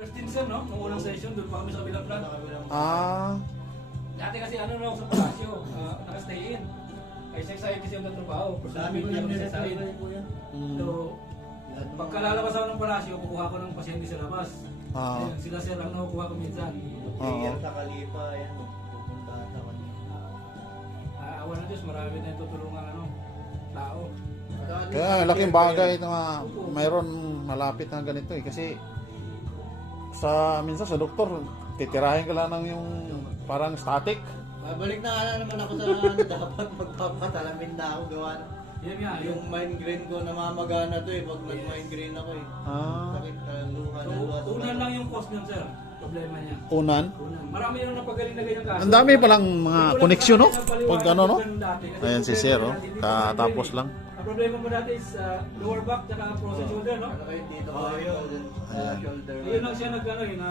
First din sir, no? Nung unang session, doon pa kami sa kabilang plan. Ah, Dati kasi ano lang sa palasyo, nakastay in. Ay excited kasi yung tatrabaho. Personally, hindi ako excited. So, pagkalalabas ako ng palasyo, kukuha ko ng pasyente sa labas. ah, Sila sir ang nakukuha ko minsan. oo. Sa Kalipa, yan. Pupuntahan ako. Awan na Diyos, marami na yung tutulungan tao. Kaya laking bagay na mayroon malapit na ganito eh. Kasi minsan sa doktor, titirahin ka lang ng yung parang static. Balik na nga naman ako sa dapat magpapatalamin na ako gawa. Yan nga, Yung migraine ko namamagana to eh, pag nag-migraine ako eh. Ah, Sakit luha So, na luha. unan lang yung cost niyan sir. Problema niya. unan. Unan. Marami yung napagaling na ganyan kaso. Ang dami palang mga koneksyon, no? Pag ano, no? Dati. Kasi Ayan si problema Sir, oh. natin dito sa Katapos migraine, lang. Ang problema mo dati is lower back tsaka frozen shoulder, no? Ano kayo dito ko Ah, yun, sa shoulder. Yun lang siya nag-ano eh, na